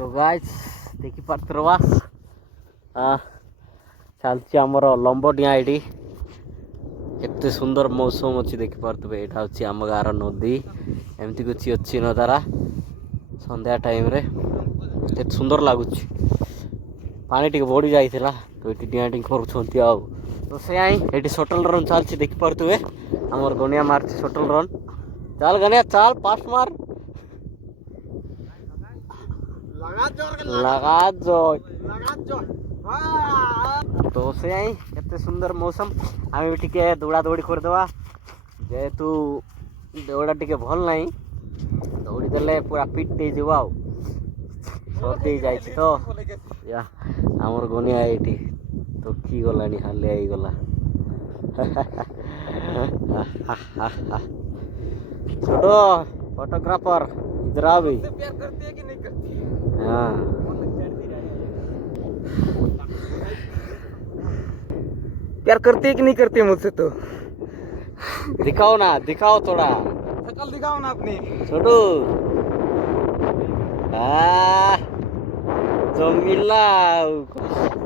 तो गाइस देखी पार्थिवा चलती आमर लंब डिया ये केते सुंदर मौसम अच्छी देखिपे यहाँ हूँ आम गाँव नदी एमती कुछ अच्छी नजारा संध्या टाइम रे केते सुंदर लगुच पानी टी बढ़ी जाइला तो ये डिया टी कर तो से शटल रन चलती देखिपे आमर गनिया मार्च शटल रन चल गनिया चल पास मार लगा जो तो से केते सुंदर मौसम आम भी टे दौड़ा दौड़ी करदेवा जेहेतु दौड़ा टे भल ना दौड़ी देले पूरा फिट हो सर्दी जाए तो या आमर गनिया ये तो की गला हालिया गला छोटो फोटोग्राफर इधर आ भी प्यार करती है कि नहीं करती है? हाँ प्यार करती है कि नहीं करती है मुझसे तो दिखाओ ना दिखाओ थोड़ा शक्ल दिखाओ ना अपनी छोटू जमिला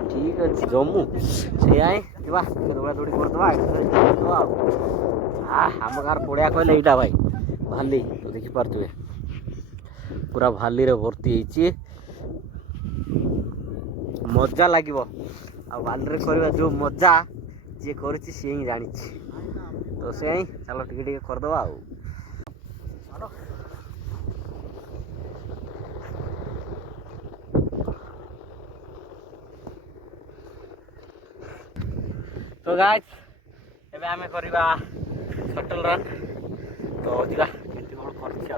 ठीक अच्छे जम्मू से आए दौड़ा दौड़ी करदे आम गाँव पड़िया कहले यहाँ भाई भाली तो देखिपे पूरा भाली रे भर्ती होती मजा लगे भाली रे करवा जो मजा जी कर सी ही जानी तो से चलो टे करदे तो गाइस एबे आमे करबा शटल रन तो जिगा केते बड़ करछि आ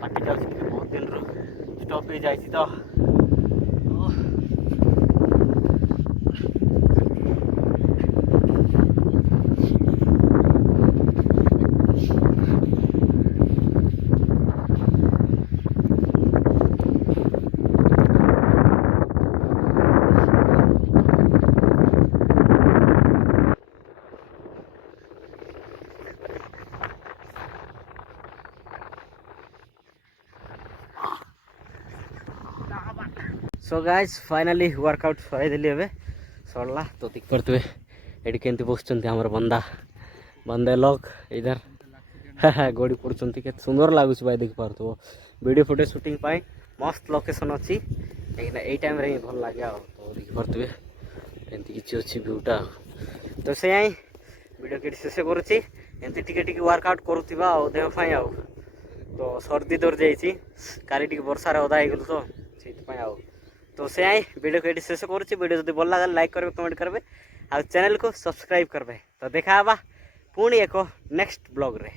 पार्टी जाउछि बहुत दिन रो स्टॉप हो जाइछि तो सो गाइस फाइनली वर्कआउट सराइदेली ए सरला तो दिख पड़े ये केमती बसुँच आमर बंदा बंदे लोग इधर गड़ी पड़ुं के सुंदर लगुच भाई देख पार्थ वीडियो फोटो शूटिंग पाई मस्त लोकेशन अच्छी यही टाइम रे भल लगे तो देख पारे एमती किसी अच्छी व्यूटा तो से वीडियो के शेष करमती टी वर्कआउट करुवा देहपाई आ तो सर्दी दौर जाइए काली टी वर्षार ओदा हो गलु तो तो से वीडियो को ये शेष करुँच वीडियो जब भल लगे लाइक करेंगे कमेंट करेंगे आ चैनल को सब्सक्राइब करेंगे तो देखा पुणी एक नेक्स्ट ब्लॉग रे।